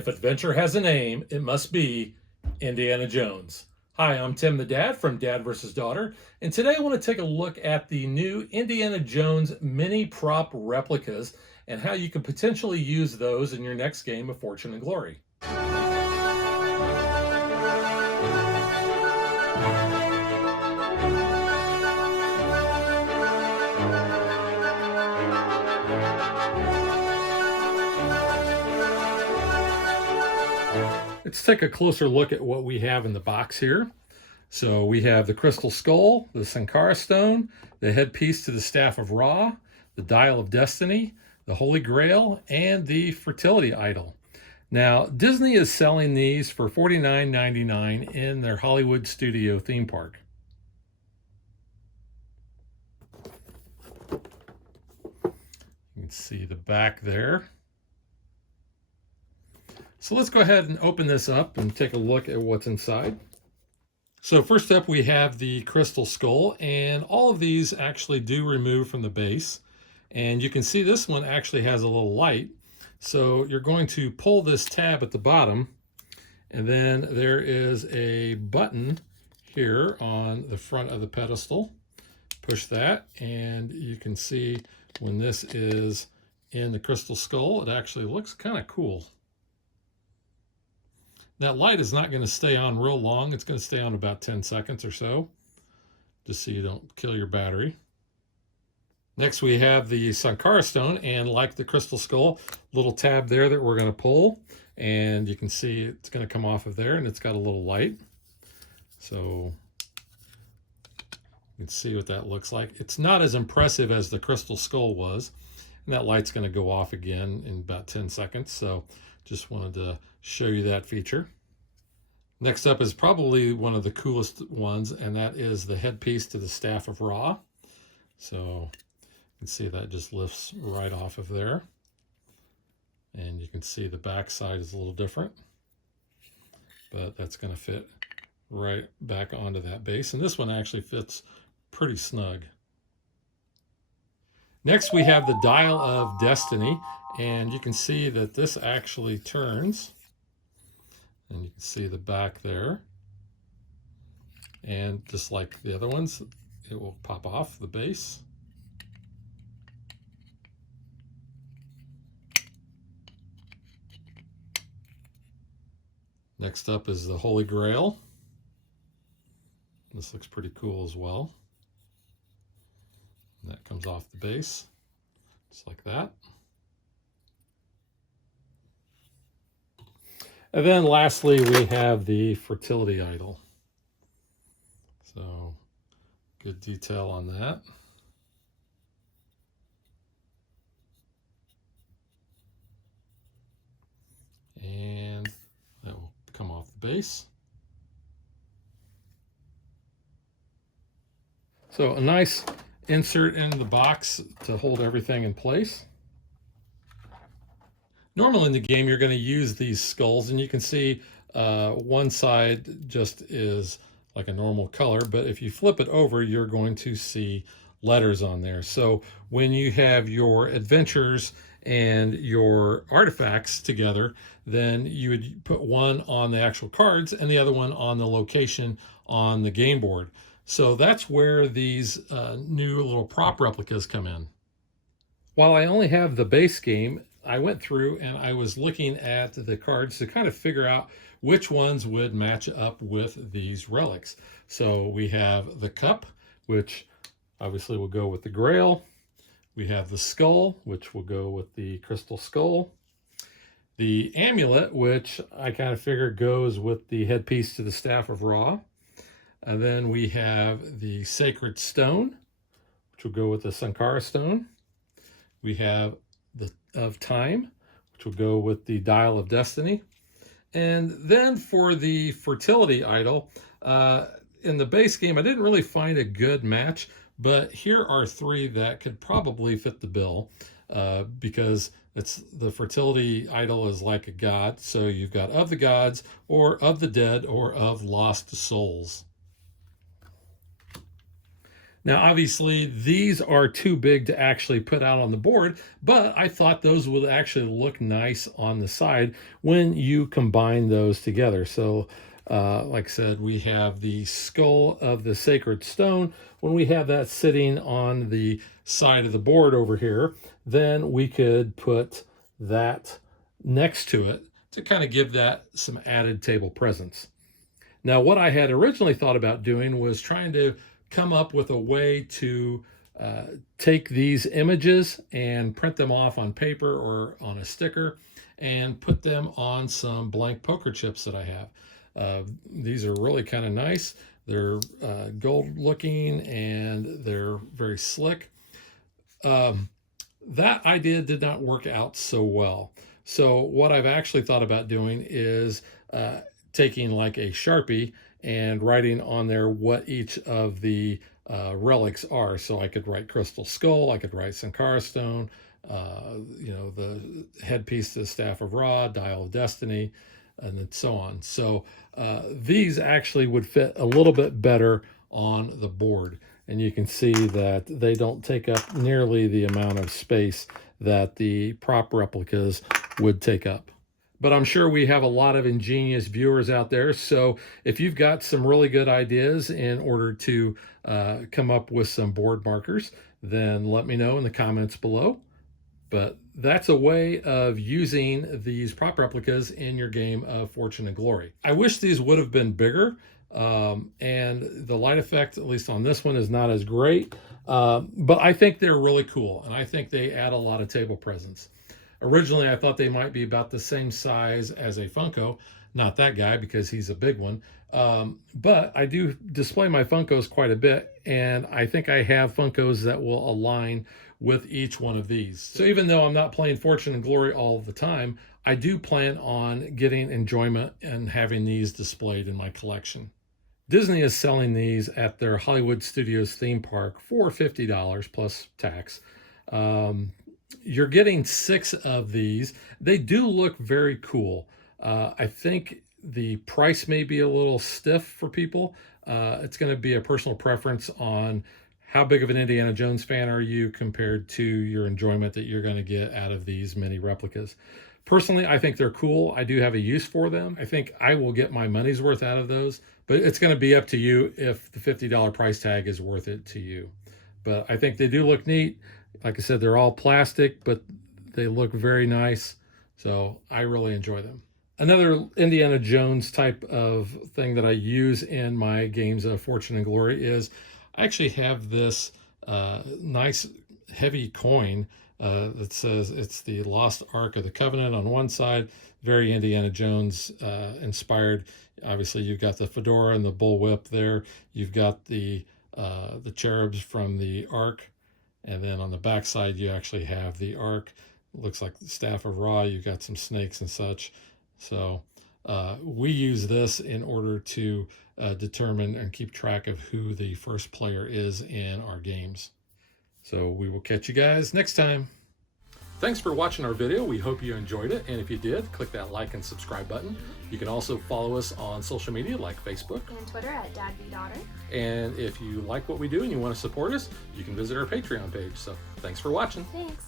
If adventure has a name, it must be Indiana Jones. Hi, I'm Tim the Dad from Dad vs. Daughter, and today I want to take a look at the new Indiana Jones mini prop replicas and how you could potentially use those in your next game of Fortune and Glory. Let's take a closer look at what we have in the box here. So we have the Crystal Skull, the Sankara Stone, the headpiece to the Staff of Ra, the Dial of Destiny, the Holy Grail, and the Fertility Idol. Now, Disney is selling these for $49.99 in their Hollywood Studio theme park. You can see the back there. So let's go ahead and open this up and take a look at what's inside. So first up, we have the Crystal Skull, and all of these actually do remove from the base. And you can see this one actually has a little light. So you're going to pull this tab at the bottom, and then there is a button here on the front of the pedestal. Push that, and you can see when this is in the Crystal Skull, it actually looks kind of cool. That light is not going to stay on real long. It's going to stay on about 10 seconds or so, just so you don't kill your battery. Next, we have the Sankara Stone, and like the Crystal Skull, little tab there that we're going to pull, and you can see it's going to come off of there, and it's got a little light. So you can see what that looks like. It's not as impressive as the Crystal Skull was, and that light's going to go off again in about 10 seconds. So just wanted to show you that feature. Next up is probably one of the coolest ones, and that is the headpiece to the Staff of Ra. So you can see that just lifts right off of there. And you can see the back side is a little different, but that's going to fit right back onto that base. And this one actually fits pretty snug. Next, we have the Dial of Destiny, and you can see that this actually turns, and you can see the back there. And just like the other ones, it will pop off the base. Next up is the Holy Grail. This looks pretty cool as well. And that comes off the base, just like that. And then lastly, we have the Fertility Idol. So good detail on that. And that will come off the base. So a nice insert in the box to hold everything in place. Normally in the game, you're going to use these skulls, and you can see one side just is like a normal color, but if you flip it over, you're going to see letters on there. So when you have your adventures and your artifacts together, then you would put one on the actual cards and the other one on the location on the game board. So that's where these new little prop replicas come in. While I only have the base game, I went through and I was looking at the cards to kind of figure out which ones would match up with these relics. So we have the cup, which obviously will go with the Grail. We have the skull, which will go with the Crystal Skull. The amulet, which I kind of figured goes with the headpiece to the Staff of Ra. And then we have the Sacred Stone, which will go with the Sankara Stone. We have the of Time, which will go with the Dial of Destiny. And then for the Fertility Idol, in the base game, I didn't really find a good match, but here are three that could probably fit the bill because the Fertility Idol is like a god. So you've got of the gods, or of the dead, or of lost souls. Now, obviously, these are too big to actually put out on the board, but I thought those would actually look nice on the side when you combine those together. So, like I said, we have the skull of the sacred stone. When we have that sitting on the side of the board over here, then we could put that next to it to kind of give that some added table presence. Now, what I had originally thought about doing was trying to come up with a way to take these images and print them off on paper or on a sticker and put them on some blank poker chips that I have. These are really kind of nice. They're gold looking and they're very slick. That idea did not work out so well. So what I've actually thought about doing is taking like a Sharpie and writing on there what each of the relics are. So I could write Crystal Skull, I could write Sankara Stone, the headpiece to the Staff of Ra, Dial of Destiny, and then so on. So these actually would fit a little bit better on the board. And you can see that they don't take up nearly the amount of space that the prop replicas would take up. But I'm sure we have a lot of ingenious viewers out there. So if you've got some really good ideas in order to come up with some board markers, then let me know in the comments below. But that's a way of using these prop replicas in your game of Fortune and Glory. I wish these would have been bigger, and the light effect, at least on this one, is not as great. But I think they're really cool, and I think they add a lot of table presence. Originally, I thought they might be about the same size as a Funko. Not that guy, because he's a big one. But I do display my Funkos quite a bit, and I think I have Funkos that will align with each one of these. So even though I'm not playing Fortune and Glory all the time, I do plan on getting enjoyment and having these displayed in my collection. Disney is selling these at their Hollywood Studios theme park for $50 plus tax. You're getting 6 of these. They do look very cool. I think the price may be a little stiff for people. It's going to be a personal preference on how big of an Indiana Jones fan are you compared to your enjoyment that you're going to get out of these mini replicas. Personally, I think they're cool. I do have a use for them. I think I will get my money's worth out of those, but it's going to be up to you if the $50 price tag is worth it to you. But I think they do look neat. Like I said, they're all plastic, but they look very nice. So I really enjoy them. Another Indiana Jones type of thing that I use in my games of Fortune and Glory is I actually have this nice heavy coin that says it's the Lost Ark of the Covenant on one side, very Indiana Jones inspired. Obviously, you've got the fedora and the bullwhip there. You've got the cherubs from the Ark. And then on the back side, you actually have the Ark. It looks like the Staff of Ra. You've got some snakes and such. So we use this in order to determine and keep track of who the first player is in our games. So we will catch you guys next time. Thanks for watching our video. We hope you enjoyed it. And if you did, click that like and subscribe button. You can also follow us on social media like Facebook and Twitter at DadVDaughter. And if you like what we do and you want to support us, you can visit our Patreon page. So thanks for watching. Thanks.